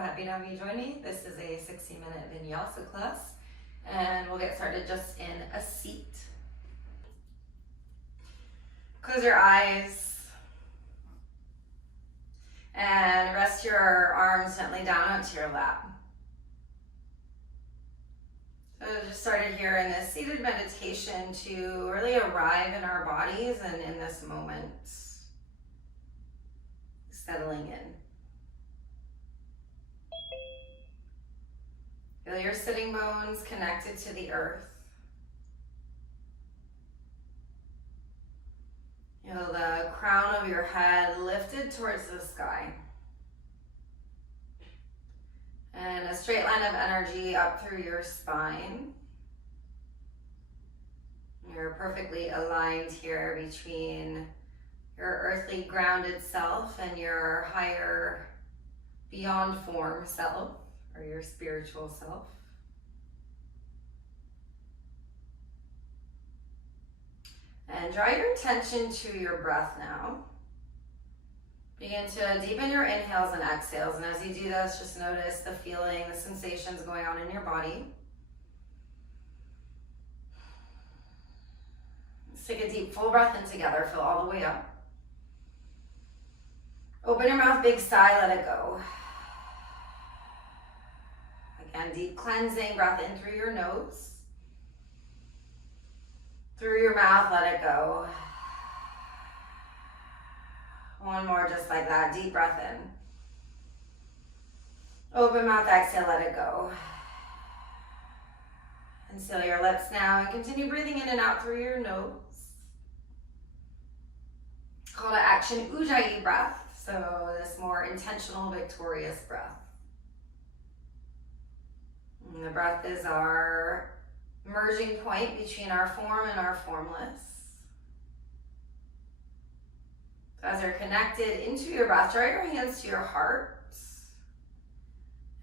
Happy to have you join me. This is a 60-minute Vinyasa class, and we'll get started just in a seat. Close your eyes and rest your arms gently down onto your lap. So just started here in this seated meditation to really arrive in our bodies and in this moment, settling in. Feel your sitting bones connected to the earth. Feel the crown of your head lifted towards the sky. And a straight line of energy up through your spine. You're perfectly aligned here between your earthly grounded self and your higher beyond form self, or your spiritual self. And draw your attention to your breath now. Begin to deepen your inhales and exhales, and as you do this, just notice the feeling, the sensations going on in your body. Let's take a deep full breath in together, fill all the way up. Open your mouth, big sigh, let it go. Again, deep cleansing, breath in through your nose. Through your mouth, let it go. One more just like that, deep breath in. Open mouth, exhale, let it go. And seal your lips now and continue breathing in and out through your nose. Call to action, Ujjayi breath. So this more intentional, victorious breath. And the breath is our merging point between our form and our formless. As you're connected into your breath, draw your hands to your heart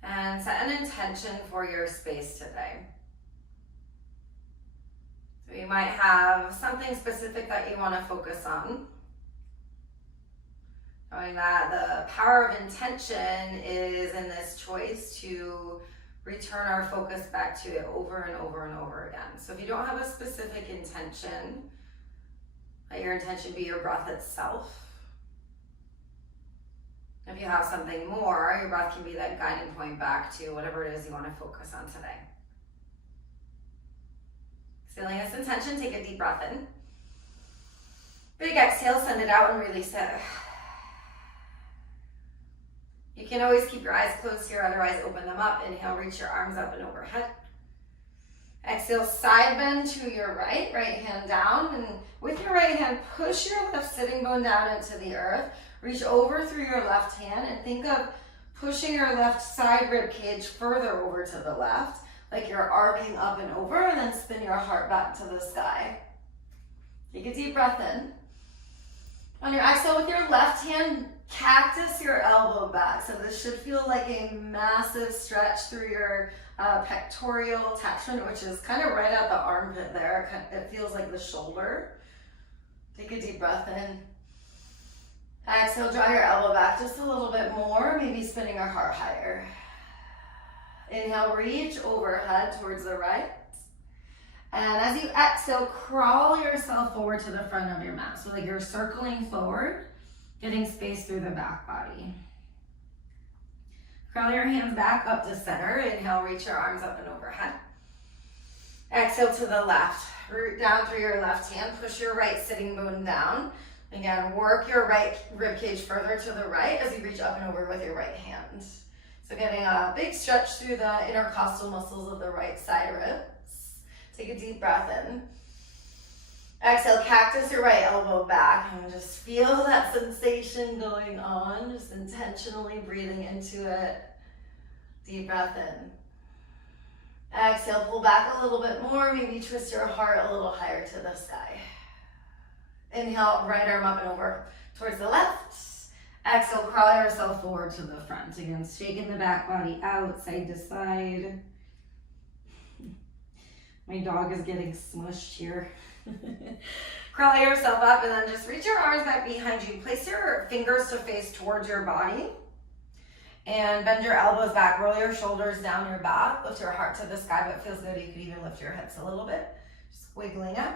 and set an intention for your space today. So you might have something specific that you want to focus on. Knowing that the power of intention is in this choice to return our focus back to it over and over and over again. So if you don't have a specific intention, let your intention be your breath itself. If you have something more, your breath can be that guiding point back to whatever it is you want to focus on today. Sealing this intention, take a deep breath in. Big exhale, send it out and release it. You can always keep your eyes closed here, otherwise open them up. Inhale, reach your arms up and overhead. Exhale, side bend to your right hand down. And with your right hand, push your left sitting bone down into the earth. Reach over through your left hand and think of pushing your left side rib cage further over to the left, like you're arcing up and over, and then spin your heart back to the sky. Take a deep breath in. On your exhale, with your left hand, cactus your elbow back. So this should feel like a massive stretch through your pectoral attachment, which is kind of right at the armpit there. It feels like the shoulder. Take a deep breath in. Exhale, draw your elbow back just a little bit more, maybe spinning your heart higher. Inhale, reach overhead towards the right. And as you exhale, crawl yourself forward to the front of your mat. So like you're circling forward, getting space through the back body. Crawl your hands back up to center. Inhale, reach your arms up and overhead. Exhale to the left. Root down through your left hand. Push your right sitting bone down. Again, work your right rib cage further to the right as you reach up and over with your right hand. So getting a big stretch through the intercostal muscles of the right side ribs. Take a deep breath in. Exhale, cactus your right elbow back and just feel that sensation going on. Just intentionally breathing into it. Deep breath in. Exhale, pull back a little bit more. Maybe twist your heart a little higher to the sky. Inhale, right arm up and over towards the left. Exhale, crawl yourself forward to the front. Again, shaking the back body out, side to side. My dog is getting smushed here. Crawl yourself up and then just reach your arms back behind you. Place your fingers to face towards your body. And bend your elbows back, roll your shoulders down your back, lift your heart to the sky, but it feels good. You could even lift your hips a little bit. Just wiggling out.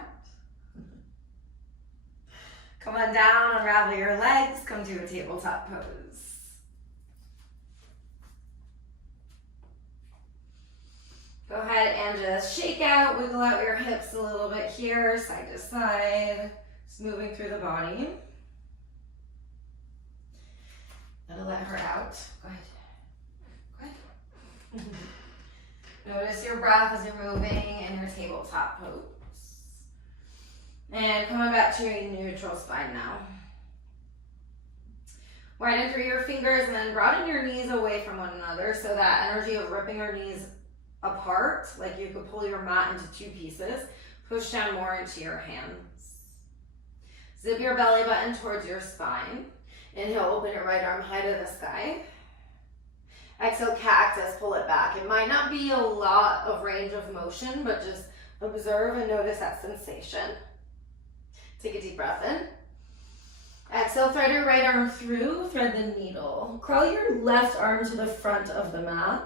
Come on down, unravel your legs, come to a tabletop pose. Go ahead and just shake out, wiggle out your hips a little bit here, side to side, just moving through the body. Gonna let her out. Go ahead. Go ahead. Notice your breath as you're moving in your tabletop pose. And coming back to your neutral spine now. Widen through your fingers and then broaden your knees away from one another, so that energy of ripping your knees apart, like you could pull your mat into two pieces, push down more into your hands. Zip your belly button towards your spine. Inhale, open your right arm high to the sky. Exhale, cactus, pull it back. It might not be a lot of range of motion, but just observe and notice that sensation. Take a deep breath in. Exhale, thread your right arm through, thread the needle. Crawl your left arm to the front of the mat.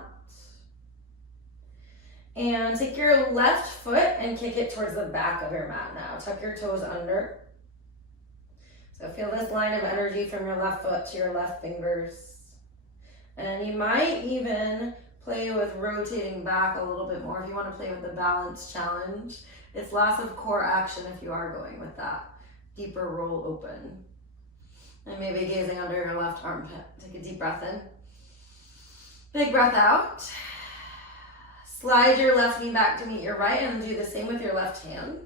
And take your left foot and kick it towards the back of your mat now. Tuck your toes under. So feel this line of energy from your left foot to your left fingers. And you might even play with rotating back a little bit more if you want to play with the balance challenge. It's lots of core action if you are going with that. Deeper roll open. And maybe gazing under your left armpit. Take a deep breath in. Big breath out. Slide your left knee back to meet your right and do the same with your left hand.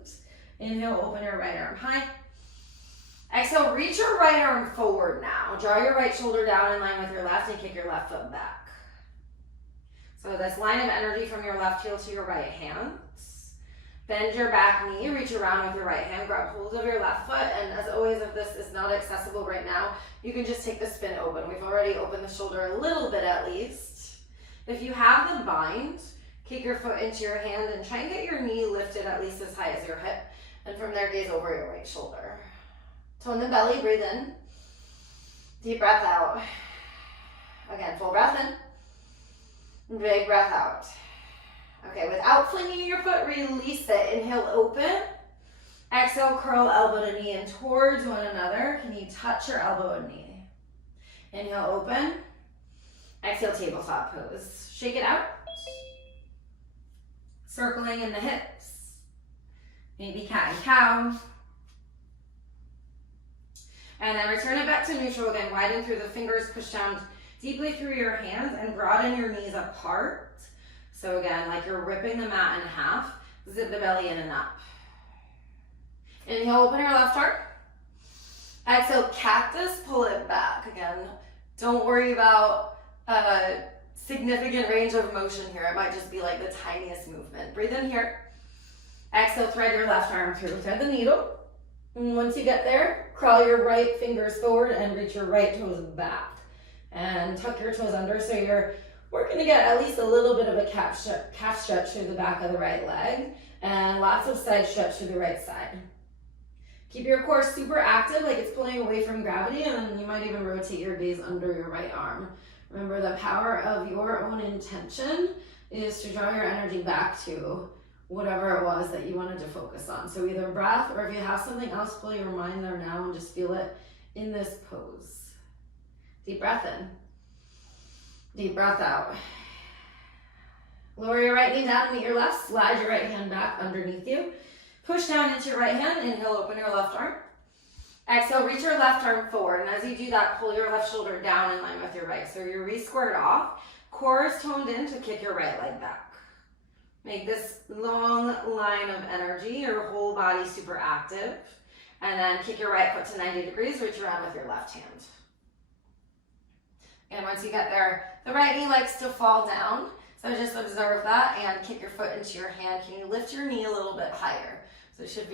Inhale, open your right arm high. Exhale, reach your right arm forward now. Draw your right shoulder down in line with your left and kick your left foot back. So this line of energy from your left heel to your right hand. Bend your back knee, reach around with your right hand, grab hold of your left foot, and as always, if this is not accessible right now, you can just take the spin open. We've already opened the shoulder a little bit at least. If you have the bind, kick your foot into your hand and try and get your knee lifted at least as high as your hip, and from there, gaze over your right shoulder. Tone the belly, breathe in. Deep breath out. Again, full breath in. Big breath out. Okay, without flinging your foot, release it. Inhale, open. Exhale, curl elbow to knee in towards one another. Can you touch your elbow and knee? Inhale, open. Exhale, tabletop pose. Shake it out. Circling in the hips. Maybe cat and cow. And then return it back to neutral again. Widen through the fingers, push down deeply through your hands and broaden your knees apart. So again, like you're ripping the mat in half. Zip the belly in and up. Inhale, open your left arm. Exhale, cactus, pull it back. Again, don't worry about significant range of motion here. It might just be like the tiniest movement. Breathe in here. Exhale, thread your left arm through. Thread the needle. And once you get there, crawl your right fingers forward and reach your right toes back. And tuck your toes under so you're working to get at least a little bit of a calf stretch through the back of the right leg and lots of side stretch through the right side. Keep your core super active, like it's pulling away from gravity, and then you might even rotate your gaze under your right arm. Remember, the power of your own intention is to draw your energy back to whatever it was that you wanted to focus on. So either breath, or if you have something else, pull your mind there now and just feel it in this pose. Deep breath in. Deep breath out. Lower your right knee down, meet your left. Slide your right hand back underneath you. Push down into your right hand. Inhale, open your left arm. Exhale, reach your left arm forward. And as you do that, pull your left shoulder down in line with your right. So you're re-squared off. Core is toned in to kick your right leg back. Make this long line of energy, your whole body super active. And then kick your right foot to 90 degrees, reach around with your left hand. And once you get there, the right knee likes to fall down. So just observe that and kick your foot into your hand. Can you lift your knee a little bit higher? So you should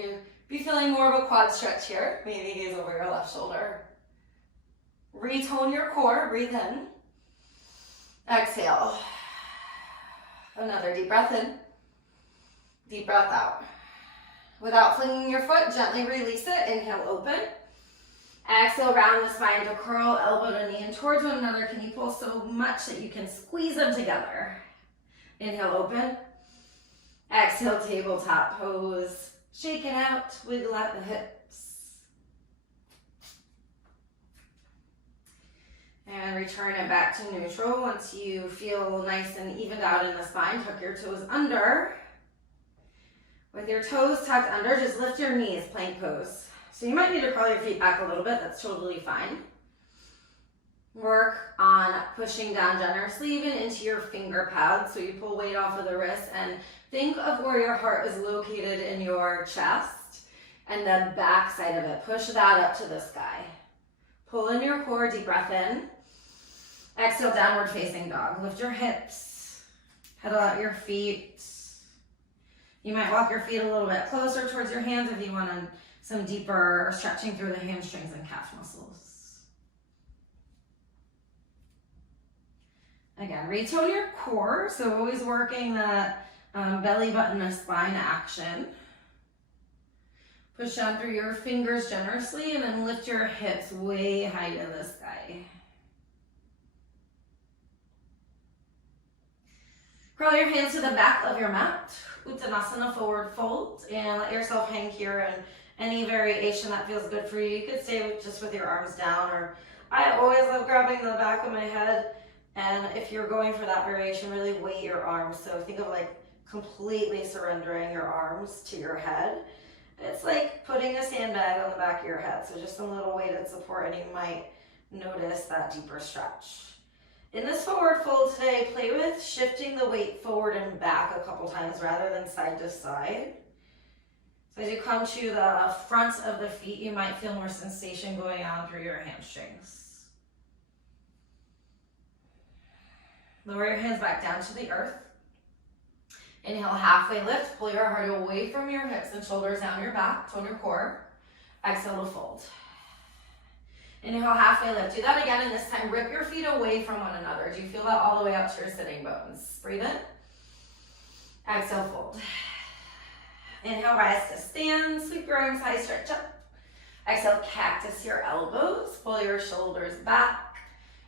be feeling more of a quad stretch here. Maybe gaze over your left shoulder. Retone your core, breathe in. Exhale. Another deep breath in. Deep breath out. Without flinging your foot, gently release it. Inhale, open. Exhale, round the spine to curl elbow to knee and towards one another. Can you pull so much that you can squeeze them together? Inhale, open. Exhale, tabletop pose. Shake it out, wiggle out the hips. And return it back to neutral. Once you feel nice and evened out in the spine, tuck your toes under. With your toes tucked under, just lift your knees, plank pose. So you might need to curl your feet back a little bit, that's totally fine. Work on pushing down generously even into your finger pads, so you pull weight off of the wrist and think of where your heart is located in your chest and the back side of it. Push that up to the sky. Pull in your core, deep breath in. Exhale, downward facing dog. Lift your hips, pedal out your feet. You might walk your feet a little bit closer towards your hands if you want some deeper stretching through the hamstrings and calf muscles. Again, retone your core, so always working that belly button to spine action. Push down through your fingers generously and then lift your hips way high to the sky. Curl your hands to the back of your mat. Uttanasana, forward fold, and let yourself hang here in any variation that feels good for you. You could stay just with your arms down, or I always love grabbing the back of my head. And if you're going for that variation, really weight your arms. So think of like completely surrendering your arms to your head. It's like putting a sandbag on the back of your head. So just some little weighted support, and you might notice that deeper stretch. In this forward fold today, play with shifting the weight forward and back a couple times rather than side to side. So as you come to the front of the feet, you might feel more sensation going on through your hamstrings. Lower your hands back down to the earth. Inhale, halfway lift. Pull your heart away from your hips and shoulders down your back, tone your core. Exhale to fold. Inhale, halfway lift. Do that again, and this time rip your feet away from one another. Do you feel that all the way up to your sitting bones? Breathe in. Exhale, fold. Inhale, rise to stand. Sweep your arms high, stretch up. Exhale, cactus your elbows. Pull your shoulders back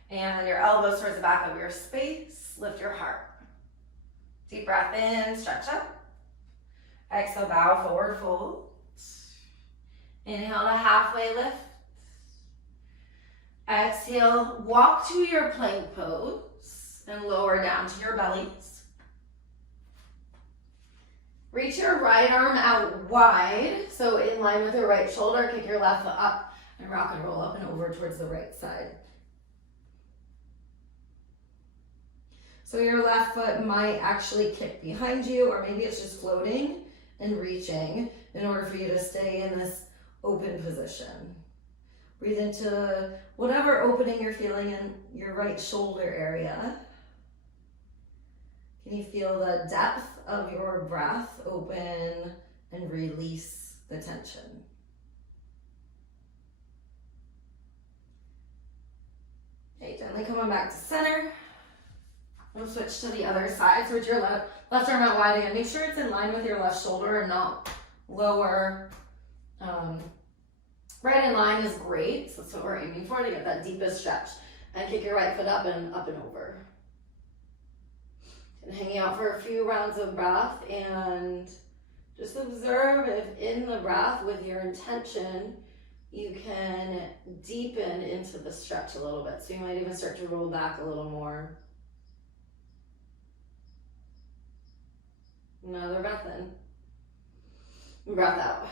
and your elbows towards the back of your space. Lift your heart. Deep breath in, stretch up. Exhale, bow, forward fold. Inhale to halfway lift. Exhale, walk to your plank pose and lower down to your bellies. Reach your right arm out wide, so in line with your right shoulder. Kick your left foot up and rock and roll up and over towards the right side. So your left foot might actually kick behind you, or maybe it's just floating and reaching in order for you to stay in this open position. Breathe into whatever opening you're feeling in your right shoulder area. Can you feel the depth of your breath? Open and release the tension. Okay, gently coming back to center. We'll switch to the other side. So with your left arm out wide again. Make sure it's in line with your left shoulder and not lower. Right in line is great. So that's what we're aiming for, to get that deepest stretch. And kick your right foot up and over. And hanging out for a few rounds of breath, and just observe if in the breath with your intention you can deepen into the stretch a little bit. So you might even start to roll back a little more. Another breath in. Breath out.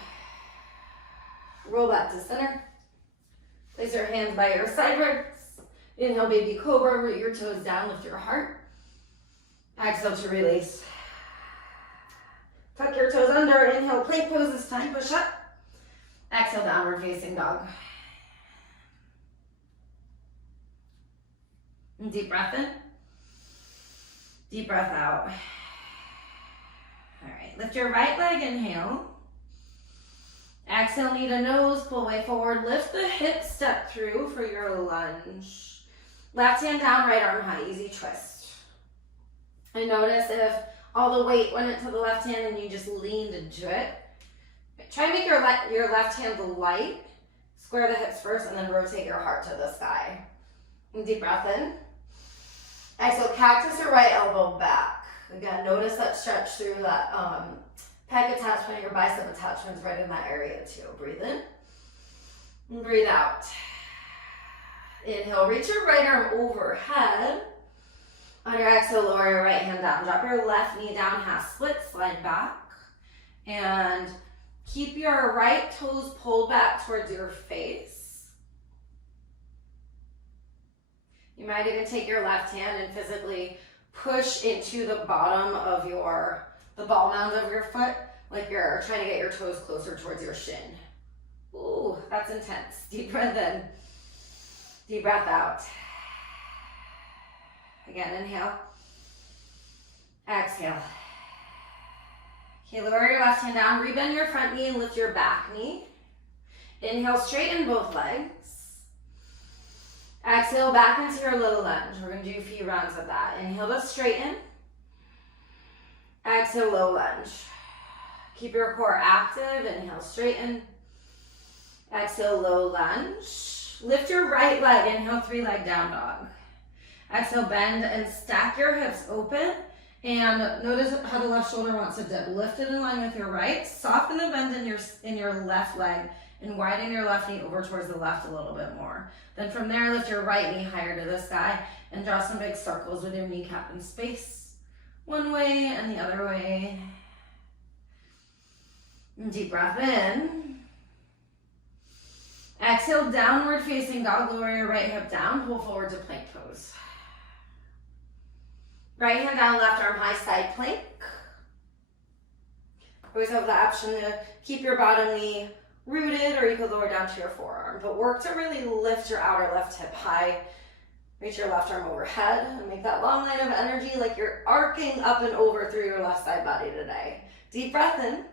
Roll back to center. Place your hands by your side ribs. Inhale, baby cobra. Root your toes down. Lift your heart. Exhale to release. Tuck your toes under. Inhale, plank pose this time. Push up. Exhale, downward facing dog. And deep breath in. Deep breath out. All right, lift your right leg. Inhale. Exhale, knee to nose, pull way forward. Lift the hips, step through for your lunge. Left hand down, right arm high, easy twist. And notice if all the weight went into the left hand and you just leaned into it. Try to make your left hand light Square the hips first and then rotate your heart to the sky. And deep breath in. Exhale, cactus your right elbow back. Again, notice that stretch through that pec attachment, your bicep attachment's right in that area too. Breathe in and breathe out. Inhale, reach your right arm overhead. On your exhale, lower your right hand down. Drop your left knee down, half split, slide back. And keep your right toes pulled back towards your face. You might even take your left hand and physically push into the bottom of the ball mound of your foot, like you're trying to get your toes closer towards your shin. Ooh, that's intense. Deep breath in. Deep breath out. Again, inhale. Exhale. Okay, lower your left hand down. Rebend your front knee and lift your back knee. Inhale, straighten both legs. Exhale, back into your little lunge. We're going to do a few rounds of that. Inhale to straighten. Exhale, low lunge. Keep your core active. Inhale, straighten. Exhale, low lunge. Lift your right leg. Inhale, 3-leg down dog. Exhale, bend and stack your hips open. And notice how the left shoulder wants to dip. Lift it in line with your right. Soften the bend in your left leg and widen your left knee over towards the left a little bit more. Then from there, lift your right knee higher to the sky and draw some big circles with your kneecap in space. One way and the other way. And deep breath in. Exhale, downward facing dog. Lower your right hip down. Pull forward to plank pose. Right hand down, left arm high, side plank. Always have the option to keep your bottom knee rooted, or you could lower down to your forearm. But work to really lift your outer left hip high. Reach your left arm overhead and make that long line of energy like you're arcing up and over through your left side body today. Deep breath in.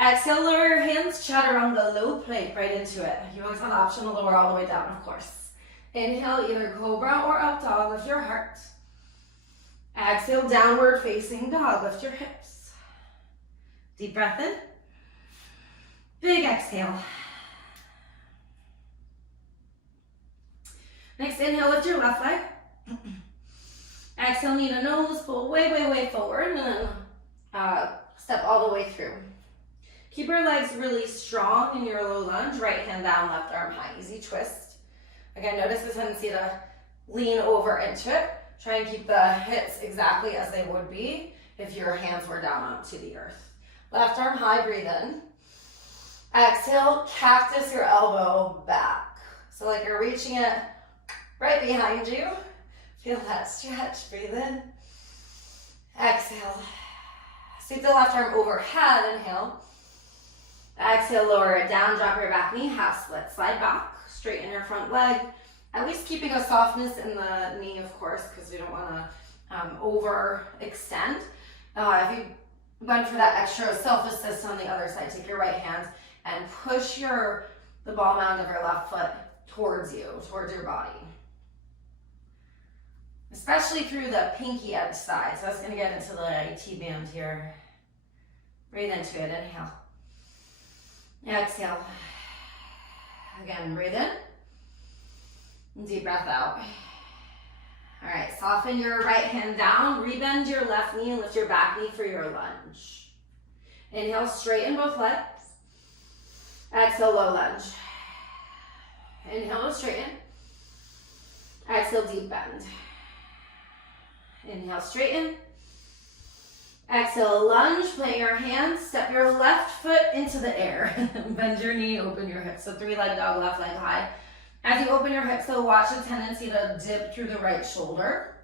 Exhale, lower your hands, chaturanga, low plank, right into it. You always have the option to lower all the way down, of course. Inhale, either cobra or up dog, lift your heart. Exhale, downward facing dog, lift your hips. Deep breath in. Big exhale. Next inhale, lift your left leg. Exhale, knee to nose, pull way, way, way forward, and then step all the way through. Keep your legs really strong in your low lunge. Right hand down, left arm high, easy twist. Again, notice the tendency to lean over into it. Try and keep the hips exactly as they would be if your hands were down onto the earth. Left arm high, breathe in. Exhale, cactus your elbow back. So like you're reaching it right behind you. Feel that stretch, breathe in. Exhale. Sweep the left arm overhead, inhale. Exhale, lower it down, drop your back knee, half split, slide back, straighten your front leg. At least keeping a softness in the knee, of course, because we don't want to overextend. If you went for that extra self-assist on the other side, take your right hand and push the ball mound of your left foot towards you, towards your body. Especially through the pinky edge side. So that's going to get into the IT band here. Breathe into it, inhale. Exhale. Again, breathe in. Deep breath out. All right, soften your right hand down, rebend your left knee and lift your back knee for your lunge. Inhale, straighten both legs. Exhale, low lunge. Inhale, straighten. Exhale, deep bend. Inhale, straighten. Exhale, lunge, plant your hands, step your left foot into the air. Bend your knee, open your hips. So 3-leg dog, left leg high. As you open your hips, though, watch the tendency to dip through the right shoulder.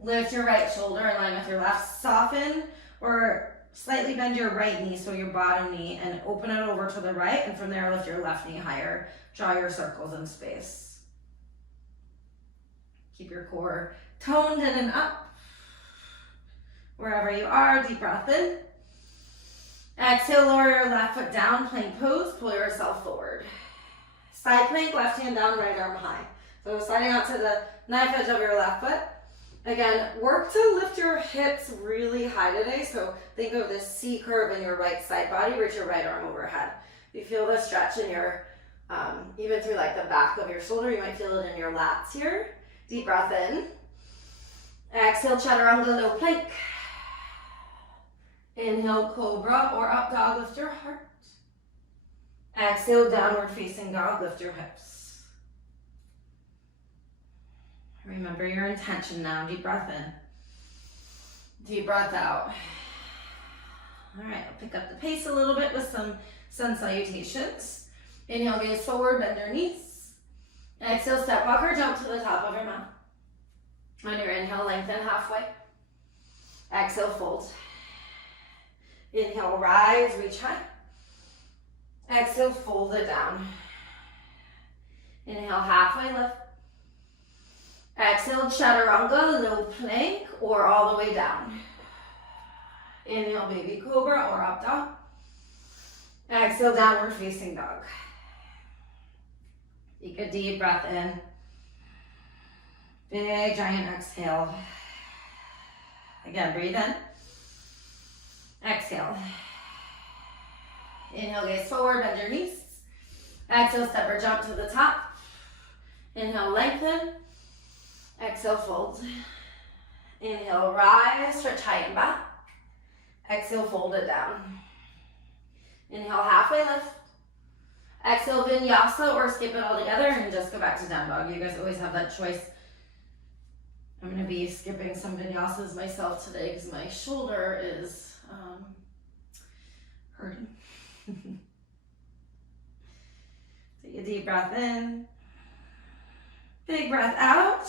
Lift your right shoulder in line with your left. Soften or slightly bend your right knee, so your bottom knee, and open it over to the right. And from there, lift your left knee higher. Draw your circles in space. Keep your core toned in and up. Wherever you are, deep breath in. Exhale, lower your left foot down, plank pose, pull yourself forward. Side plank, left hand down, right arm high. So sliding out to the knife edge of your left foot. Again, work to lift your hips really high today. So think of this C curve in your right side body, reach your right arm overhead. You feel the stretch in your even through like the back of your shoulder. You might feel it in your lats here. Deep breath in. Exhale, chaturanga, low plank. Inhale, cobra or up dog, lift your heart. Exhale, downward facing dog, lift your hips. Remember your intention now. Deep breath in. Deep breath out. All right, I'll pick up the pace a little bit with some sun salutations. Inhale, gaze forward, bend your knees. Exhale, step walk or jump to the top of your mat. On your inhale, lengthen halfway. Exhale, fold. Inhale, rise, reach high. Exhale, fold it down. Inhale, halfway lift. Exhale, chaturanga, low plank, or all the way down. Inhale, baby cobra or up dog. Exhale, downward facing dog. Take a deep breath in. Big giant exhale. Again, breathe in. Exhale. Inhale, gaze forward, bend your knees. Exhale, step or jump to the top. Inhale, lengthen. Exhale, fold. Inhale, rise, stretch high and back. Exhale, fold it down. Inhale, halfway lift. Exhale, vinyasa or skip it all together and just go back to down dog. You guys always have that choice. I'm going to be skipping some vinyasas myself today because my shoulder is hurting. Take a deep breath in. Big breath out.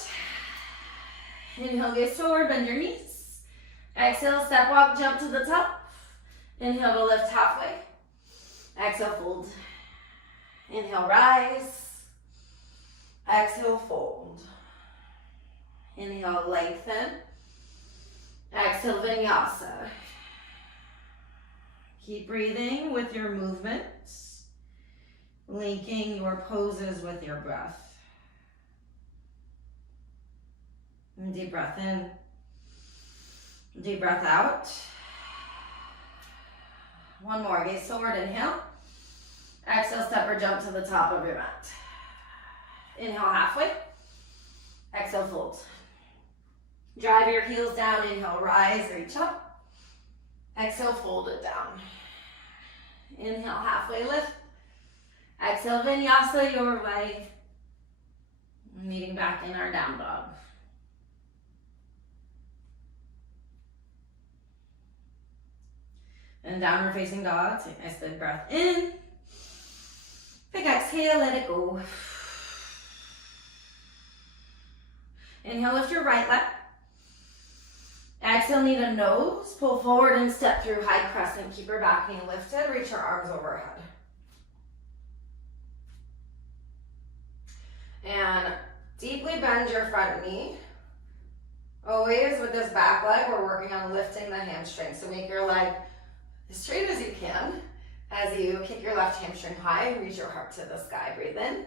Inhale, gaze forward, bend your knees. Exhale, step walk, jump to the top. Inhale to lift halfway. Exhale, fold. Inhale, rise. Exhale, fold. Inhale, lengthen. Exhale, vinyasa. Keep breathing with your movements, linking your poses with your breath. And deep breath in. Deep breath out. One more, gaze forward, inhale. Exhale, step or jump to the top of your mat. Inhale, halfway. Exhale, fold. Drive your heels down, inhale, rise, reach up. Exhale, fold it down. Inhale, halfway lift. Exhale, vinyasa your way. Meeting back in our down dog. And downward facing dog, take a nice big breath in. Big exhale, let it go. Inhale, lift your right leg. Exhale, knee to nose. Pull forward and step through high crescent. Keep your back knee lifted. Reach your arms overhead. And deeply bend your front knee. Always with this back leg, we're working on lifting the hamstring. So make your leg as straight as you can. As you kick your left hamstring high, reach your heart to the sky. Breathe in.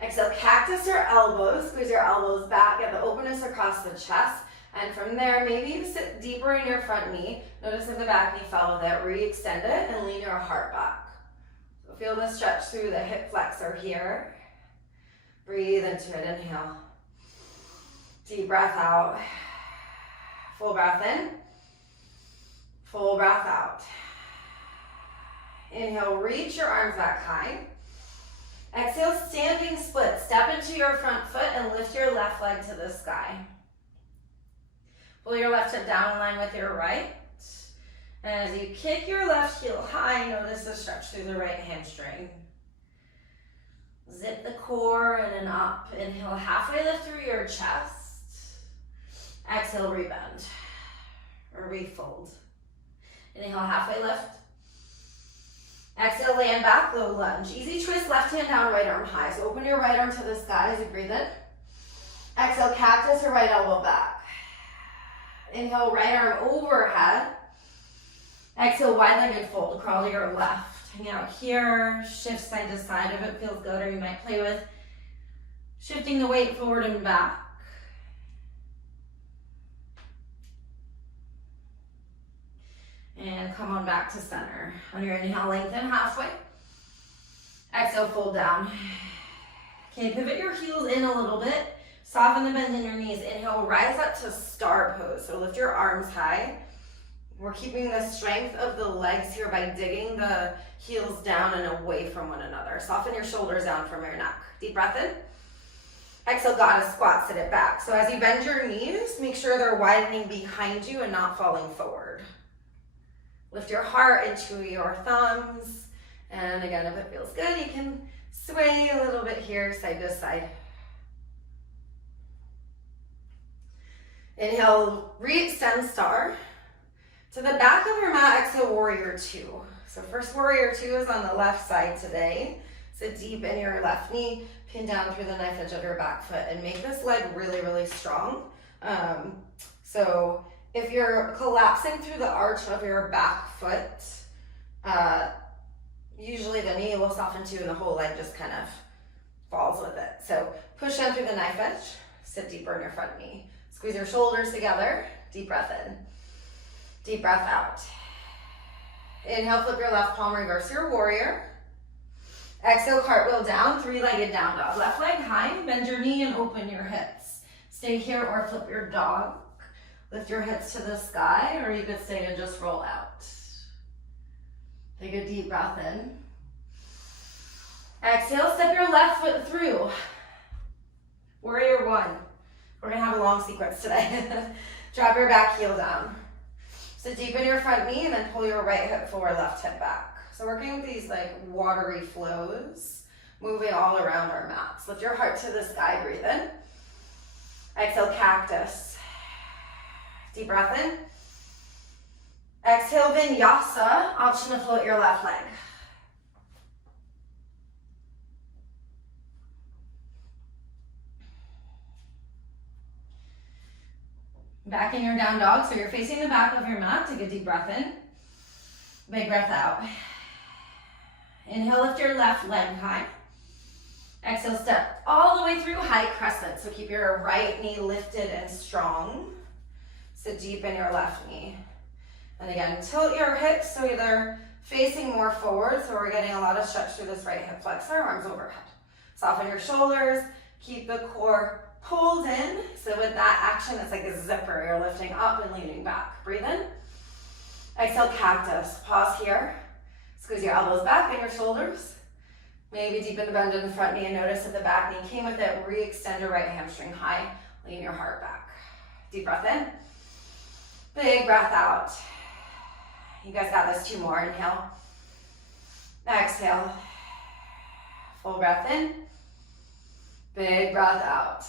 Exhale, cactus your elbows. Squeeze your elbows back. Get the openness across the chest. And from there, maybe you sit deeper in your front knee. Notice if the back knee fell with it. Re-extend it and lean your heart back. So feel the stretch through the hip flexor here. Breathe into it. Inhale. Deep breath out. Full breath in. Full breath out. Inhale, reach your arms back high. Exhale, standing split. Step into your front foot and lift your left leg to the sky. Pull your left hip down in line with your right. And as you kick your left heel high, notice the stretch through the right hamstring. Zip the core in and up. Inhale, halfway lift through your chest. Exhale, rebend or refold. Inhale, halfway lift. Exhale, land back, low lunge. Easy twist, left hand down, right arm high. So open your right arm to the sky as you breathe in. Exhale, cactus or right elbow back. Inhale, right arm overhead. Exhale, wide-legged fold, crawl to your left. Hang out here, shift side to side if it feels good, or you might play with shifting the weight forward and back. And come on back to center. On your inhale, lengthen halfway. Exhale, fold down. Okay, pivot your heels in a little bit. Soften the bend in your knees. Inhale, rise up to star pose. So lift your arms high. We're keeping the strength of the legs here by digging the heels down and away from one another. Soften your shoulders down from your neck. Deep breath in. Exhale, goddess squat, sit it back. So as you bend your knees, make sure they're widening behind you and not falling forward. Lift your heart into your thumbs. And again, if it feels good, you can sway a little bit here, side to side. Inhale, re-extend star. To the back of your mat, exhale, warrior two. So first warrior two is on the left side today. Sit deep in your left knee, pin down through the knife edge of your back foot, and make this leg really, really strong. So if you're collapsing through the arch of your back foot, usually the knee will soften too and the whole leg just kind of falls with it. So push down through the knife edge, sit deeper in your front knee. Squeeze your shoulders together, deep breath in. Deep breath out. Inhale, flip your left palm, reverse your warrior. Exhale, cartwheel down, three-legged down dog. Left leg high, bend your knee and open your hips. Stay here or flip your dog. Lift your hips to the sky, or you could stay and just roll out. Take a deep breath in. Exhale, step your left foot through. Warrior one. We're gonna have a long sequence today. Drop your back heel down. So deepen your front knee and then pull your right hip forward, left hip back. So working with these like watery flows, moving all around our mats. Lift your heart to the sky, breathe in. Exhale, cactus. Deep breath in. Exhale, vinyasa. Option to float your left leg. Back in your down dog, so you're facing the back of your mat. Take a deep breath in. Big breath out. Inhale, lift your left leg high. Exhale, step all the way through high crescent. So keep your right knee lifted and strong. Sit deep in your left knee. And again, tilt your hips so they're facing more forward. So we're getting a lot of stretch through this right hip flexor, arms overhead. Soften your shoulders. Keep the core pulled in. So with that action, it's like a zipper. You're lifting up and leaning back. Breathe in. Exhale, cactus. Pause here. Squeeze your elbows back and your shoulders. Maybe deepen the bend in the front knee and notice if the back knee came with it. Re-extend your right hamstring high. Lean your heart back. Deep breath in. Big breath out. You guys got this. Two more. Inhale. Exhale. Full breath in. Big breath out.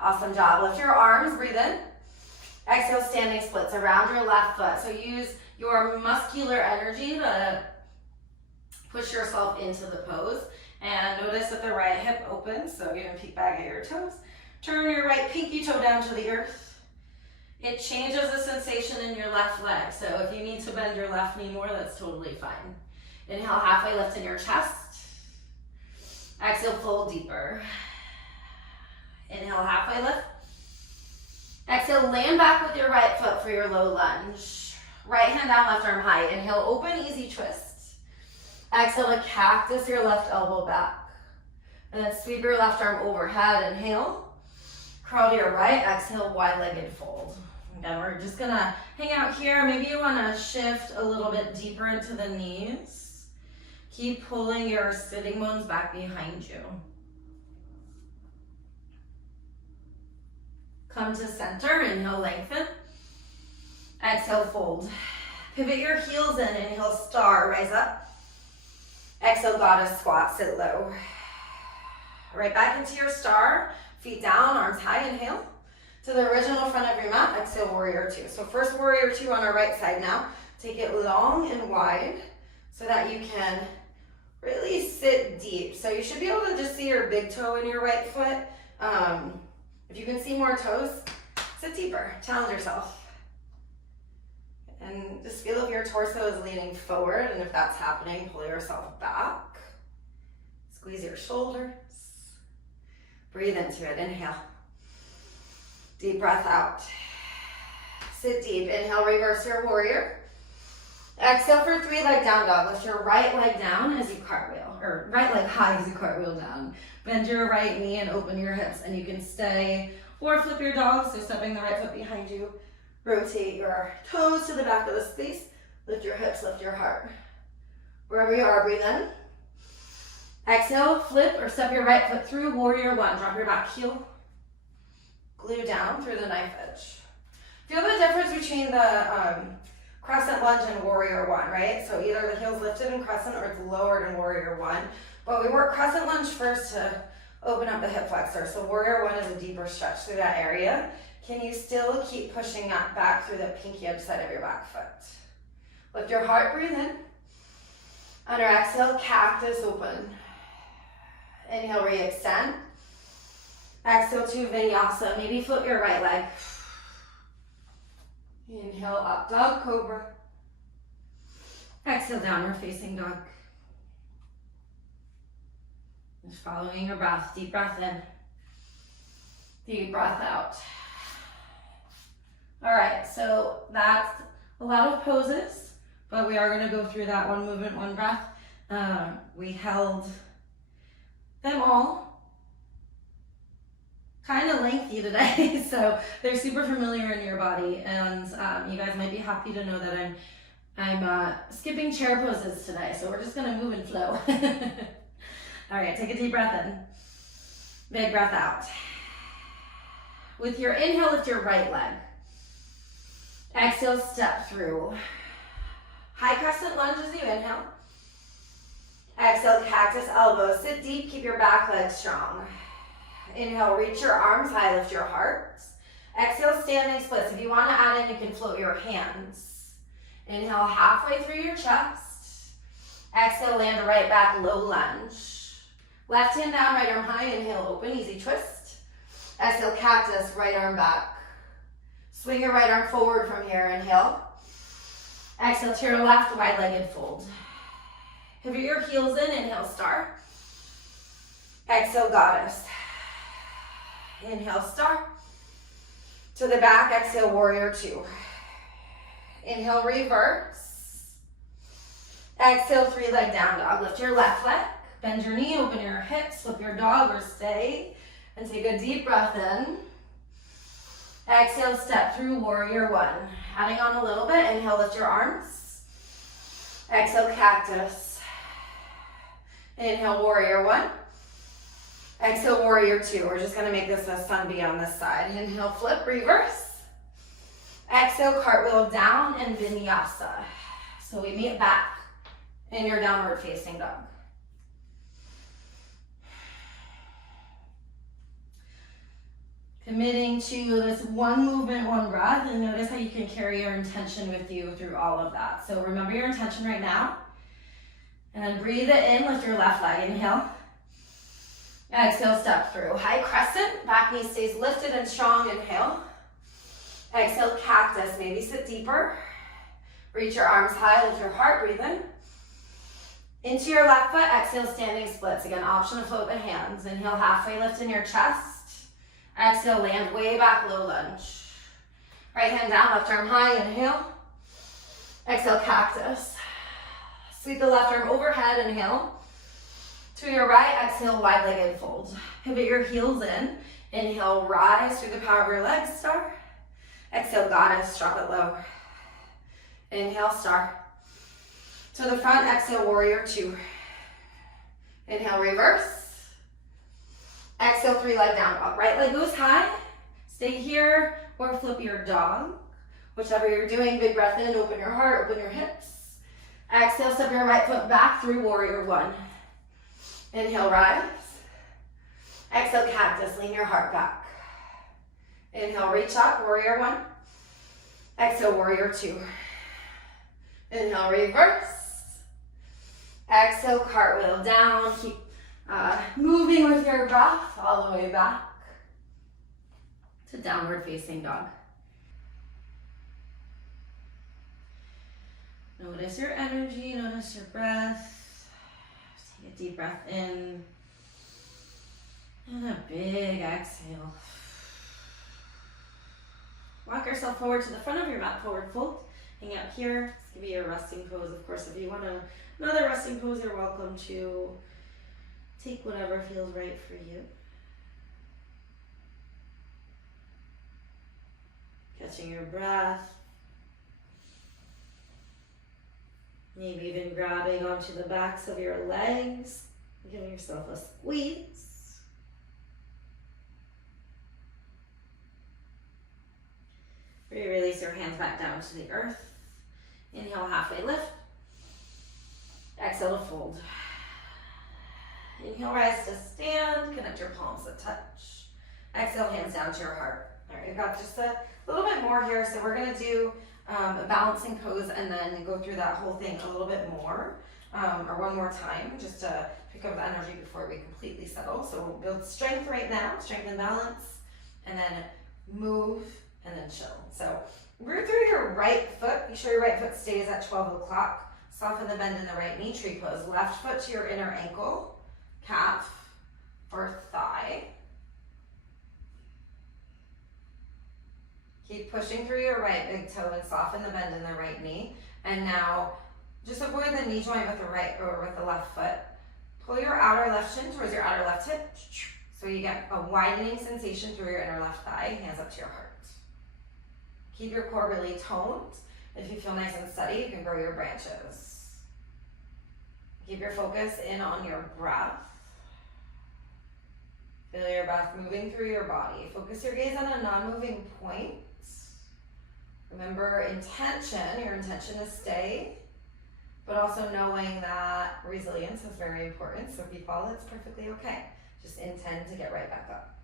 Awesome job. Lift your arms. Breathe in. Exhale, standing splits around your left foot. So use your muscular energy to push yourself into the pose. And notice that the right hip opens, so even peek back at your toes. Turn your right pinky toe down to the earth. It changes the sensation in your left leg. So if you need to bend your left knee more, that's totally fine. Inhale, halfway lift in your chest. Exhale, fold deeper. Inhale, halfway lift. Exhale, land back with your right foot for your low lunge. Right hand down, left arm high. Inhale, open, easy twist. Exhale to cactus your left elbow back. And then sweep your left arm overhead. Inhale. Curl to your right. Exhale, wide-legged fold. Again, we're just gonna hang out here. Maybe you wanna shift a little bit deeper into the knees. Keep pulling your sitting bones back behind you. Come to center, inhale, lengthen. Exhale, fold. Pivot your heels in, inhale, star, rise up. Exhale, goddess squat, sit low. Right back into your star, feet down, arms high, inhale. To the original front of your mat, exhale, warrior two. So first warrior two on our right side now. Take it long and wide so that you can really sit deep. So you should be able to just see your big toe in your right foot. If you can see more toes, sit deeper, challenge yourself. And just feel if your torso is leaning forward, and if that's happening, pull yourself back. Squeeze your shoulders. Breathe into it, inhale. Deep breath out. Sit deep, inhale, reverse your warrior. Exhale for 3 leg down dog. Lift your right leg down as you cartwheel, or right leg high as you cartwheel down. Bend your right knee and open your hips, and you can stay or flip your dog, so stepping the right foot behind you. Rotate your toes to the back of the space. Lift your hips, lift your heart. Wherever you are, breathe in. Exhale, flip or step your right foot through, warrior one. Drop your back heel. Glue down through the knife edge. Feel the difference between the crescent lunge and warrior one, right? So either the heel's lifted in crescent or it's lowered in warrior one. But we work crescent lunge first to open up the hip flexor. So warrior one is a deeper stretch through that area. Can you still keep pushing that back through the pinky edge side of your back foot? Lift your heart, breathe in. Under exhale, cactus open. Inhale, re-extend. Exhale to Vinyasa. Maybe float your right leg. Inhale, up dog, cobra. Exhale, downward facing dog. Just following your breath. Deep breath in. Deep breath out. All right, so that's a lot of poses, but we are going to go through that one movement, one breath. We held them all kind of lengthy today, so they're super familiar in your body, and you guys might be happy to know that I'm skipping chair poses today, so we're just going to move and flow. All right, take a deep breath in. Big breath out. With your inhale, lift your right leg. Exhale, step through. High crescent lunge as you inhale. Exhale, cactus elbow. Sit deep, keep your back leg strong. Inhale, reach your arms high, lift your heart. Exhale, standing splits. If you want to add in, you can float your hands. Inhale, halfway through your chest. Exhale, land right back, low lunge. Left hand down, right arm high. Inhale, open, easy twist. Exhale, cactus, right arm back. Swing your right arm forward from here, inhale. Exhale to your left, wide-legged fold. Pivot your heels in, inhale, star. Exhale, goddess. Inhale, star. To the back, exhale, warrior two. Inhale, reverse. Exhale, 3 leg down dog. Lift your left leg, bend your knee, open your hips, flip your dog or stay, and take a deep breath in. Exhale, step through warrior one. Adding on a little bit, inhale, lift your arms. Exhale, cactus. Inhale, warrior one. Exhale, warrior two. We're just gonna make this a sun bee on this side. Inhale, flip, reverse. Exhale, cartwheel down and vinyasa. So we meet back in your downward facing dog. Committing to this one movement, one breath, and notice how you can carry your intention with you through all of that. So remember your intention right now. And then breathe it in, lift your left leg, inhale. Exhale, step through. High crescent, back knee stays lifted and strong, inhale. Exhale, cactus, maybe sit deeper. Reach your arms high, lift your heart, breathe in. Into your left foot, exhale, standing splits. Again, option to float the hands. Inhale, halfway lift in your chest. Exhale, land way back, low lunge. Right hand down, left arm high, inhale. Exhale, cactus. Sweep the left arm overhead, inhale. To your right, exhale, wide-legged fold. Pivot your heels in. Inhale, rise through the power of your legs, star. Exhale, goddess, drop it low. Inhale, star. To the front, exhale, warrior two. Inhale, reverse. Exhale, 3 leg down dog. Right leg goes high. Stay here or flip your dog. Whichever you're doing, big breath in, open your heart, open your hips. Exhale, step your right foot back through warrior one. Inhale, rise. Exhale, cactus, lean your heart back. Inhale, reach up, warrior one. Exhale, warrior two. Inhale, reverse. Exhale, cartwheel down. Keep moving with your breath all the way back to downward facing dog. Notice your energy, notice your breath. Just take a deep breath in and a big exhale. Walk yourself forward to the front of your mat, forward fold. hang out here. This could be your resting pose. Of course, if you want another resting pose, you're welcome to take whatever feels right for you. Catching your breath. Maybe even grabbing onto the backs of your legs, giving yourself a squeeze. Release your hands back down to the earth. Inhale, halfway lift. Exhale to fold. Inhale, rise to stand. Connect your palms to touch. Exhale, hands down to your heart. All right, we've got just a little bit more here. So we're going to do a balancing pose and then go through that whole thing a little bit more, or one more time, just to pick up the energy before we completely settle. So we'll build strength right now, strength and balance, and then move and then chill. So root through your right foot. Be sure your right foot stays at 12 o'clock. Soften the bend in the right knee, tree pose. Left foot to your inner ankle, calf, or thigh. Keep pushing through your right big toe and soften the bend in the right knee. And now just avoid the knee joint with the right or with the left foot. Pull your outer left shin towards your outer left hip. So you get a widening sensation through your inner left thigh, hands up to your heart. Keep your core really toned. If you feel nice and steady, you can grow your branches. Keep your focus in on your breath. Feel your breath moving through your body. Focus your gaze on a non-moving point. Remember intention, your intention is stay, but also knowing that resilience is very important. So if you fall, it's perfectly okay. Just intend to get right back up.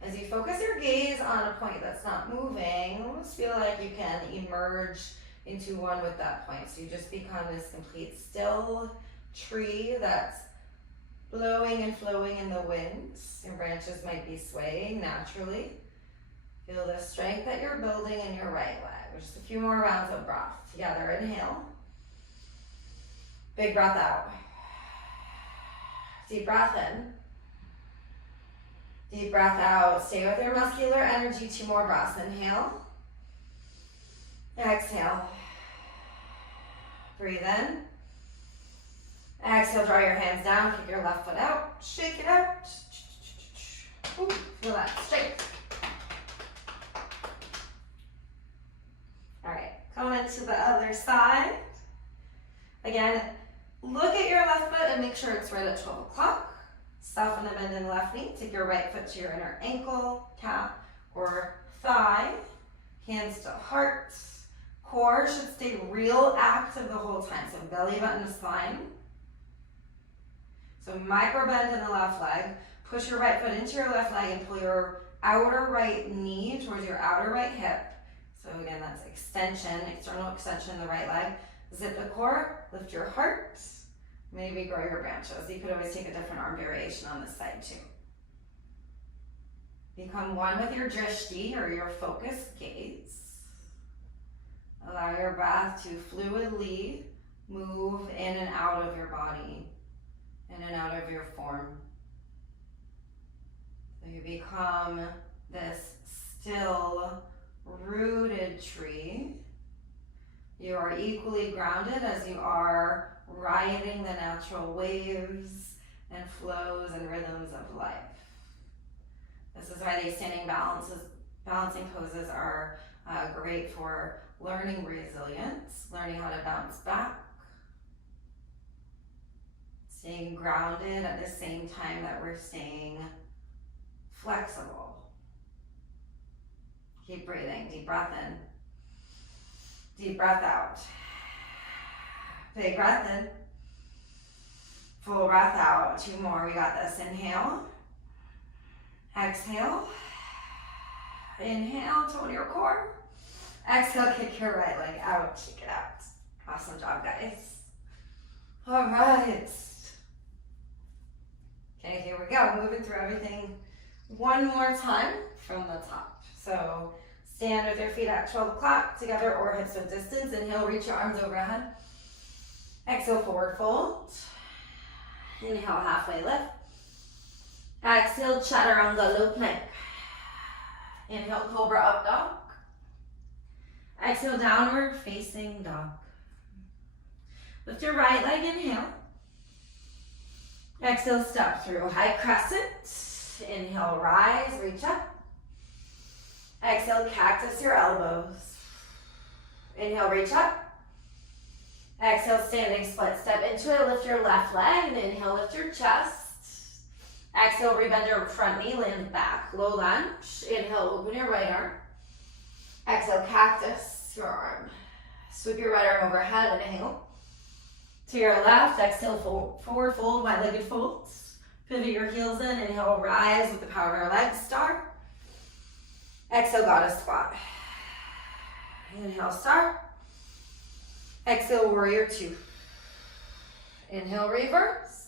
As you focus your gaze on a point that's not moving, almost feel like you can emerge into one with that point. So you just become this complete still tree that's blowing and flowing in the wind. Your branches might be swaying naturally. Feel the strength that you're building in your right leg. Just a few more rounds of breath. Together, inhale. Big breath out. Deep breath in. Deep breath out. Stay with your muscular energy. 2 more breaths. Inhale. Exhale. Breathe in. Exhale, draw your hands down. Kick your left foot out. Shake it out. Ooh, feel that. Straight. All right, come into the other side. Again, look at your left foot and make sure it's right at 12 o'clock. Soften the bend in the left knee. Take your right foot to your inner ankle, calf, or thigh. Hands to heart. Core should stay real active the whole time. So belly button to spine. So micro bend in the left leg. Push your right foot into your left leg and pull your outer right knee towards your outer right hip. So again, that's extension, external extension in the right leg. Zip the core, lift your heart, maybe grow your branches. You could always take a different arm variation on this side too. Become one with your drishti or your focused gaze. Allow your breath to fluidly move in and out of your body, in and out of your form. So you become this still, rooted tree. You are equally grounded as you are riding the natural waves and flows and rhythms of life. This is why these standing balancing poses are great for learning resilience, learning how to bounce back, staying grounded at the same time that we're staying flexible. Keep breathing, deep breath in, deep breath out. Big breath in, full breath out. 2 more, we got this. Inhale, exhale, inhale, tone your core. Exhale, kick your right leg out, shake it out. Awesome job, guys. All right. Okay, here we go. Moving through everything one more time from the top. So stand with your feet at 12 o'clock together or hips width distance. Inhale, reach your arms overhead. Exhale, forward fold. Inhale, halfway lift. Exhale, chaturanga, low plank. Inhale, cobra up dog. Exhale, downward facing dog. Lift your right leg, inhale. Exhale, step through, high crescent. Inhale, rise, reach up. Exhale, cactus your elbows. Inhale, reach up. Exhale, standing split step into it. Lift your left leg and inhale, lift your chest. Exhale, rebend your front knee, land back. Low lunge. Inhale, open your right arm. Exhale, cactus your arm. Sweep your right arm overhead, inhale. To your left, exhale, forward fold, wide-legged folds. Pivot your heels in, inhale, rise with the power of your legs, star. Exhale, goddess squat. Inhale, star. Exhale, warrior two. Inhale, reverse.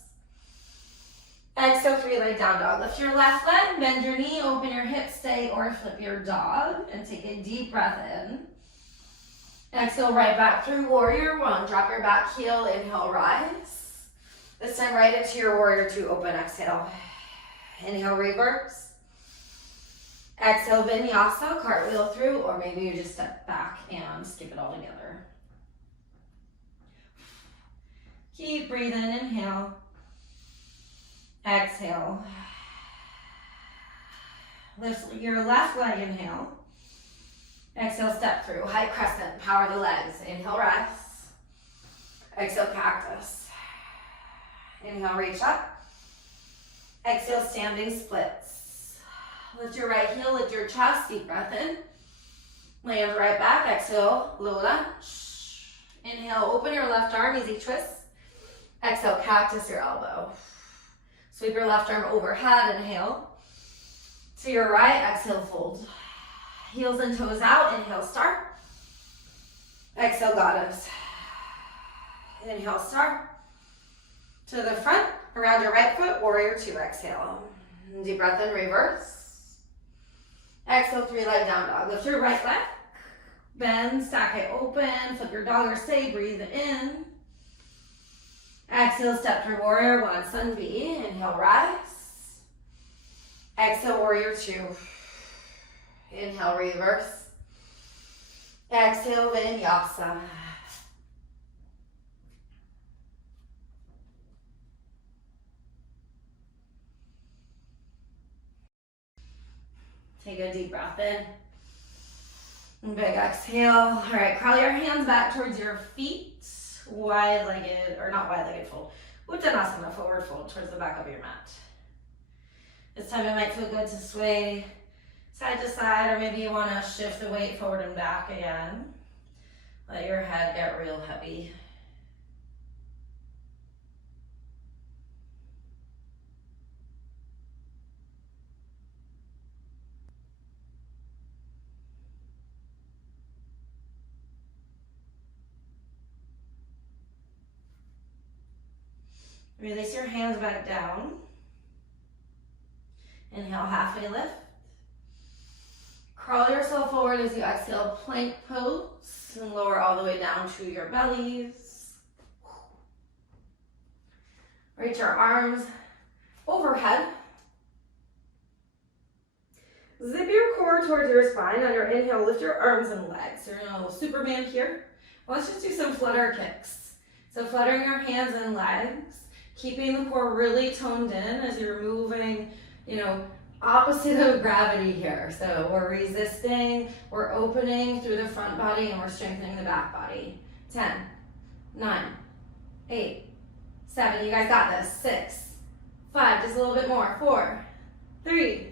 Exhale, three-leg down dog. Lift your left leg, bend your knee, open your hips, stay or flip your dog, and take a deep breath in. Exhale, right back through warrior one. Drop your back heel, inhale, rise. This time right into your warrior two, open, exhale. Inhale, reverse. Exhale, vinyasa, cartwheel through, or maybe you just step back and skip it all together. Keep breathing, inhale. Exhale. Lift your left leg, inhale. Exhale, step through, high crescent, power the legs. Inhale, rise. Exhale, cactus. Inhale, reach up. Exhale, standing splits. Lift your right heel, lift your chest, deep breath in. Land right back, exhale, low lunge. Inhale, open your left arm, easy twist. Exhale, cactus your elbow. Sweep your left arm overhead, inhale. To your right, exhale, fold. Heels and toes out, inhale, start. Exhale, goddess. Inhale, start. To the front, around your right foot, warrior two, exhale. Deep breath in, reverse. Exhale, three-leg down dog. Lift your right leg. Bend, stack it open, flip your dog or stay, breathe in. Exhale, step through warrior one, sun B. Inhale, rise. Exhale, warrior two. Inhale, reverse. Exhale, vinyasa. Take a deep breath in. And big exhale. All right, crawl your hands back towards your feet. Wide-legged, or not wide-legged fold. Uttanasana, forward fold towards the back of your mat. This time it might feel good to sway side to side, or maybe you want to shift the weight forward and back again. Let your head get real heavy. Release your hands back down. Inhale, halfway lift. Crawl yourself forward as you exhale, plank pose, and lower all the way down to your bellies. Reach your arms overhead. Zip your core towards your spine. On your inhale, lift your arms and legs. You're in a Superman here. Let's just do some flutter kicks. So fluttering your hands and legs, keeping the core really toned in as you're moving, opposite of gravity here. So we're resisting, we're opening through the front body, and we're strengthening the back body. 10, 9, 8, 7, you guys got this. 6, 5, just a little bit more. 4, 3,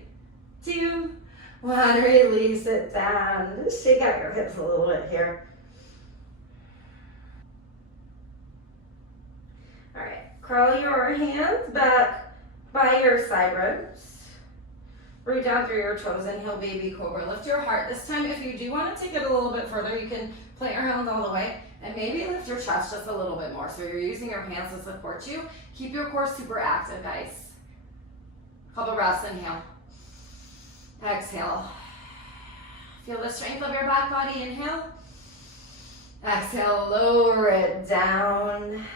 2, 1, release it down. Just shake out your hips a little bit here. All right, curl your hands back by your side ribs. Root down through your toes, inhale, baby cobra. Lift your heart. This time, if you do want to take it a little bit further, you can plant your hands all the way and maybe lift your chest just a little bit more. So you're using your hands to support you. Keep your core super active, guys. Couple breaths, inhale. Exhale. Feel the strength of your back body, inhale. Exhale, lower it down.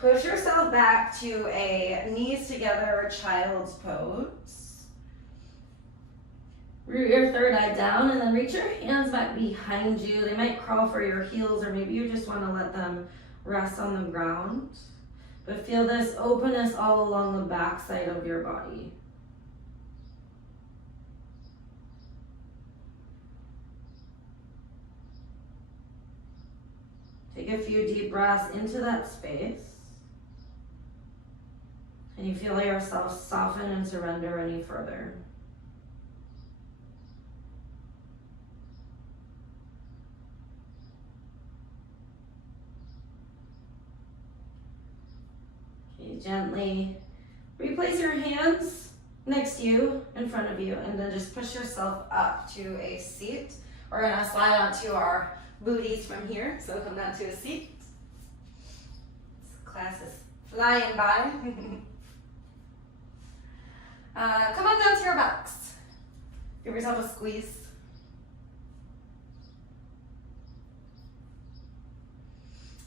Push yourself back to a knees together child's pose. Root your third eye down and then reach your hands back behind you. They might crawl for your heels, or maybe you just want to let them rest on the ground. But feel this openness all along the back side of your body. Take a few deep breaths into that space. And you feel yourself soften and surrender any further. Okay, gently replace your hands next to you, in front of you, and then just push yourself up to a seat. We're gonna slide onto our booties from here, so come down to a seat. This class is flying by. Come on down to your backs. Give yourself a squeeze.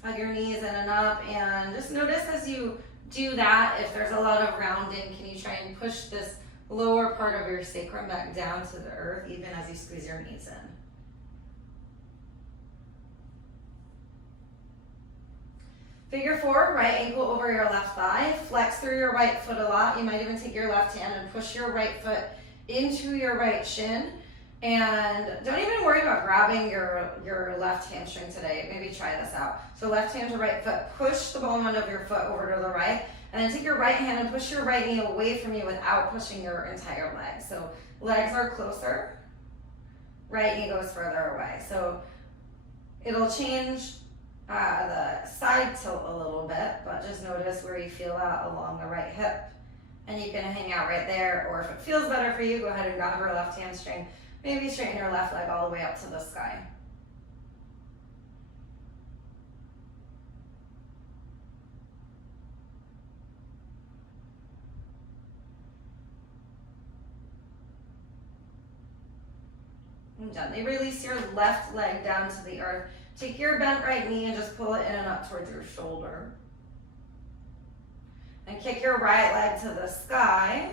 Hug your knees in and up, and just notice as you do that, if there's a lot of rounding, can you try and push this lower part of your sacrum back down to the earth, even as you squeeze your knees in. Figure four, right ankle over your left thigh. Flex through your right foot a lot. You might even take your left hand and push your right foot into your right shin. And don't even worry about grabbing your left hamstring today. Maybe try this out. So left hand to right foot, push the ball end of your foot over to the right, and then take your right hand and push your right knee away from you without pushing your entire leg. So legs are closer, right knee goes further away. So it'll change the side tilt a little bit, but just notice where you feel that along the right hip. And you can hang out right there, or if it feels better for you, go ahead and grab your left hamstring. Maybe straighten your left leg all the way up to the sky. And gently release your left leg down to the earth. Take your bent right knee and just pull it in and up towards your shoulder. And kick your right leg to the sky.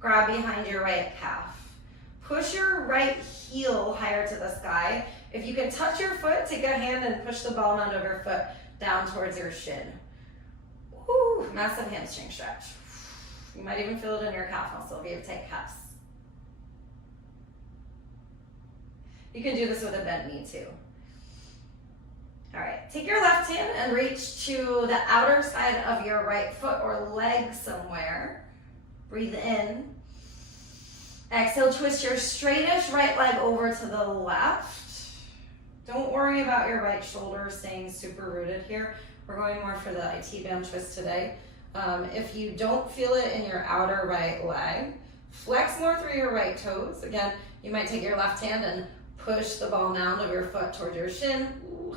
Grab behind your right calf. Push your right heel higher to the sky. If you can touch your foot, take a hand and push the ball end of your foot down towards your shin. Woo, massive hamstring stretch. You might even feel it in your calf muscle if you have tight calves. You can do this with a bent knee too. All right, take your left hand and reach to the outer side of your right foot or leg somewhere. Breathe in. Exhale, twist your straightest right leg over to the left. Don't worry about your right shoulder staying super rooted here. We're going more for the IT band twist today. If you don't feel it in your outer right leg, flex more through your right toes. Again, you might take your left hand and push the ball mound of your foot towards your shin. Ooh,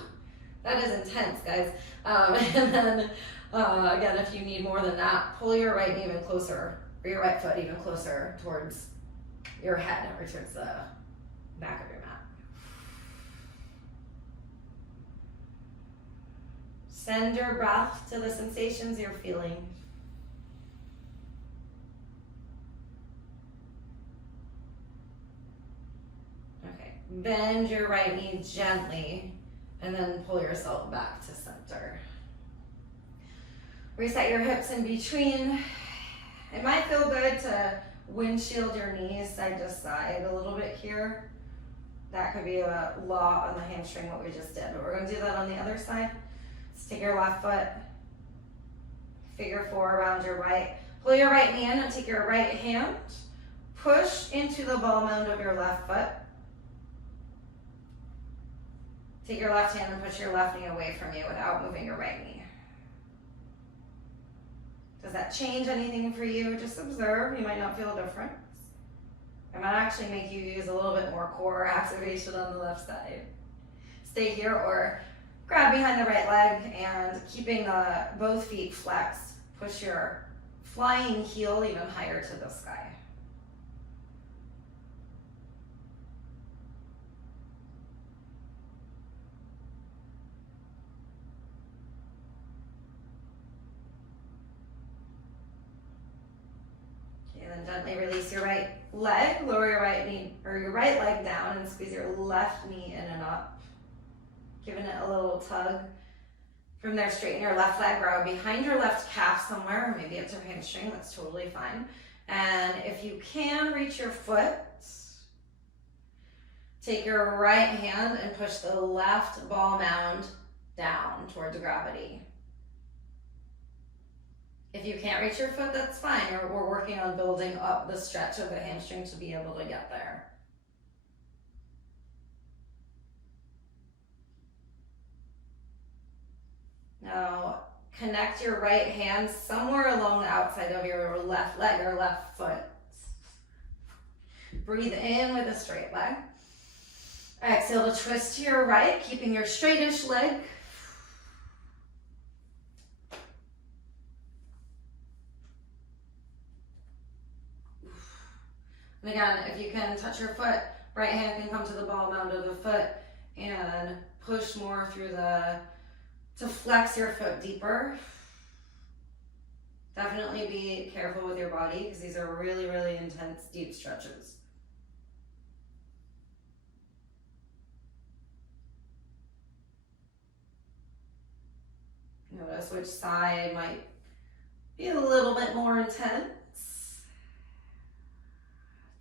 that is intense, guys. And then, again, if you need more than that, pull your right knee even closer, or your right foot even closer towards your head, or towards the back of your mat. Send your breath to the sensations you're feeling. Okay, bend your right knee gently and then pull yourself back to center. Reset your hips in between. It might feel good to windshield your knees side to side a little bit here. That could be a lot on the hamstring, what we just did, but we're going to do that on the other side. Let's take your left foot, figure four around your right. Pull your right knee in and take your right hand. Push into the ball mound of your left foot. Take your left hand and push your left knee away from you without moving your right knee. Does that change anything for you? Just observe. You might not feel a difference. It might actually make you use a little bit more core activation on the left side. Stay here or grab behind the right leg and keeping both feet flexed, push your flying heel even higher to the sky. And then gently release your right leg, lower your right knee or your right leg down and squeeze your left knee in and up. Giving it a little tug. From there, straighten your left leg, grow behind your left calf somewhere, maybe it's your hamstring, that's totally fine. And if you can reach your foot, take your right hand and push the left ball mound down towards gravity. If you can't reach your foot, that's fine. We're working on building up the stretch of the hamstring to be able to get there. Now, connect your right hand somewhere along the outside of your left leg or left foot. Breathe in with a straight leg. Exhale to twist to your right, keeping your straightish leg. And again, if you can touch your foot, right hand can come to the ball mound of the foot and push more through to flex your foot deeper. Definitely be careful with your body because these are really, really intense, deep stretches. Notice which side might be a little bit more intense.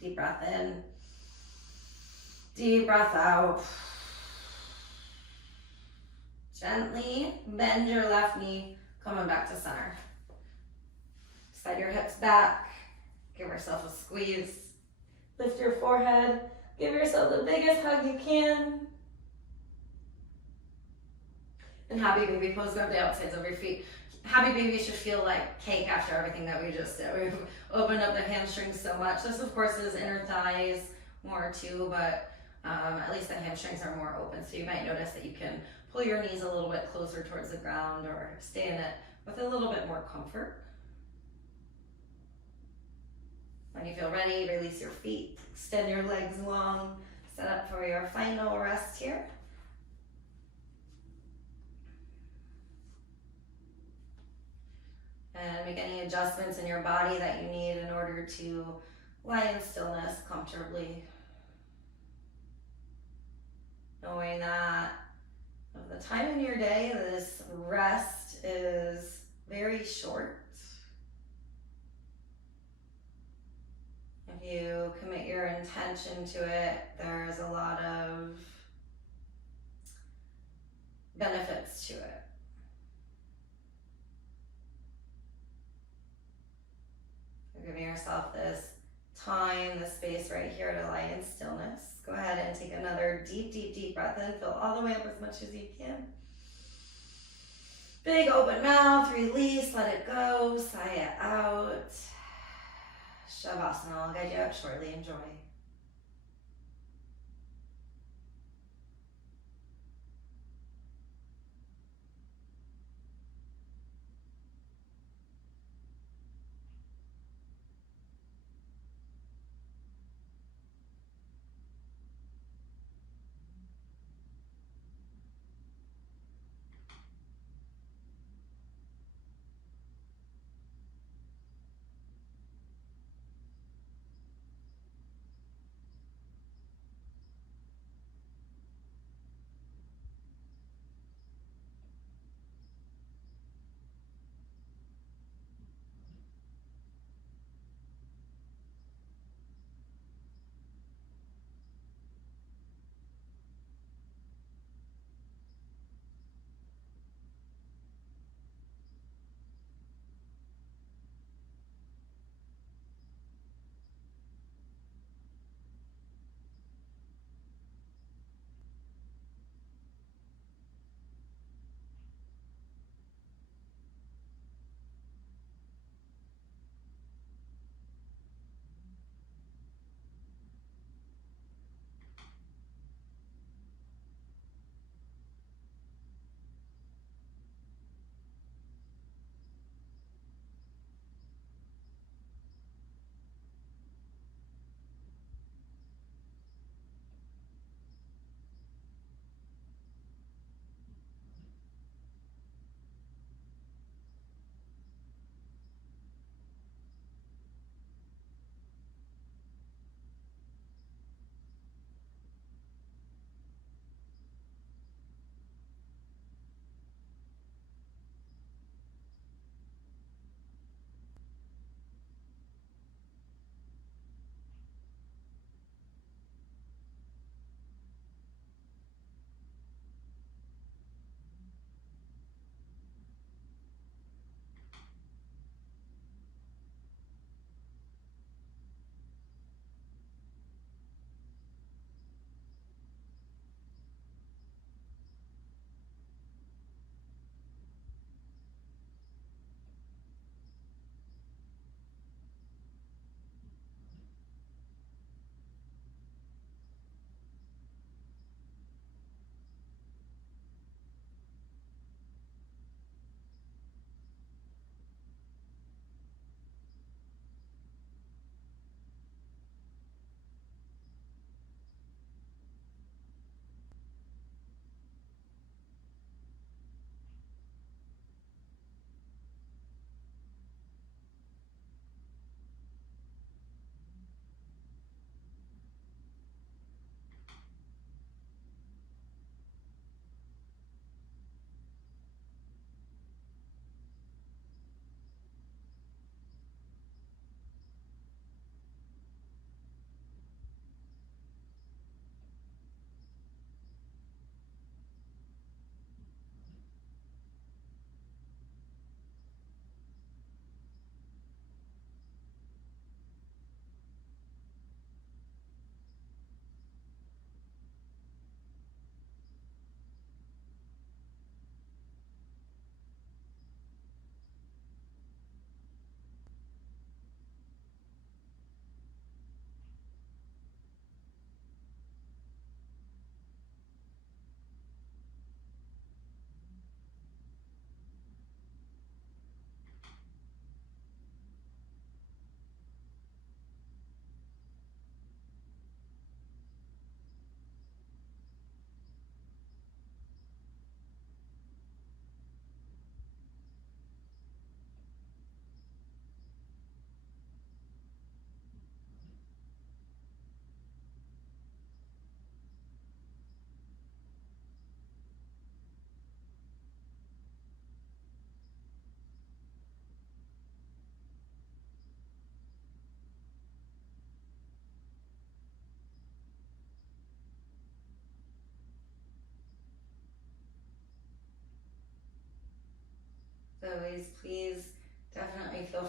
Deep breath in. Deep breath out. Gently bend your left knee, coming back to center. Slide your hips back. Give yourself a squeeze. Lift your forehead. Give yourself the biggest hug you can. And happy baby pose, grab the outsides of your feet. Happy baby should feel like cake after everything that we just did. We've opened up the hamstrings so much. This, of course, is inner thighs more too, but at least the hamstrings are more open. So you might notice that you can pull your knees a little bit closer towards the ground or stay in it with a little bit more comfort. When you feel ready, release your feet, extend your legs long, set up for your final rest here. And make any adjustments in your body that you need in order to lie in stillness comfortably. Knowing that of the time in your day, this rest is very short. If you commit your intention to it, there's a lot of benefits to it. You're giving yourself this time, this space right here to lie in stillness. Go ahead and take another deep, deep, deep breath in. Fill all the way up as much as you can. Big open mouth, release, let it go, sigh it out. Shavasana, I'll guide you out shortly. Enjoy.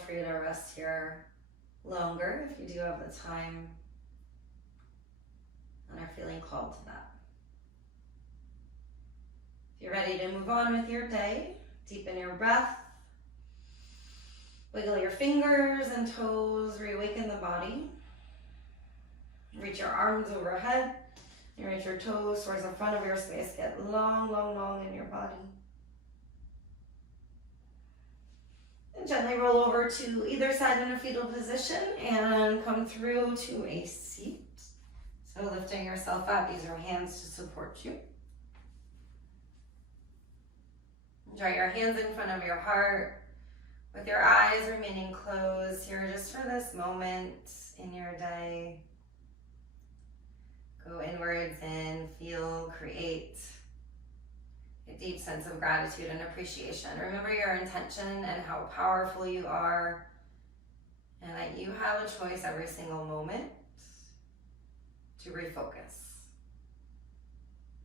for you to rest here longer if you do have the time and are feeling called to that. If you're ready to move on with your day, deepen your breath, wiggle your fingers and toes, reawaken the body. Reach your arms overhead, and reach your toes towards the front of your space. Get long, long, long in your body. And gently roll over to either side in a fetal position and come through to a seat. So lifting yourself up, use your hands to support you. Draw your hands in front of your heart with your eyes remaining closed here just for this moment in your day. Go inwards and feel, create a deep sense of gratitude and appreciation. Remember your intention and how powerful you are, and that you have a choice every single moment to refocus.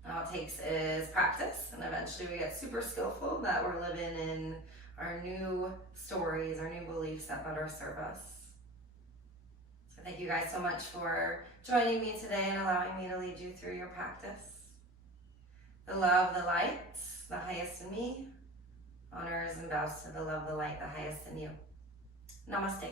All it takes is practice, and eventually we get super skillful that we're living in our new stories, our new beliefs that better serve us. So thank you guys so much for joining me today and allowing me to lead you through your practice. The love, the light, the highest in me, honors and bows to the love, the light, the highest in you. Namaste, guys.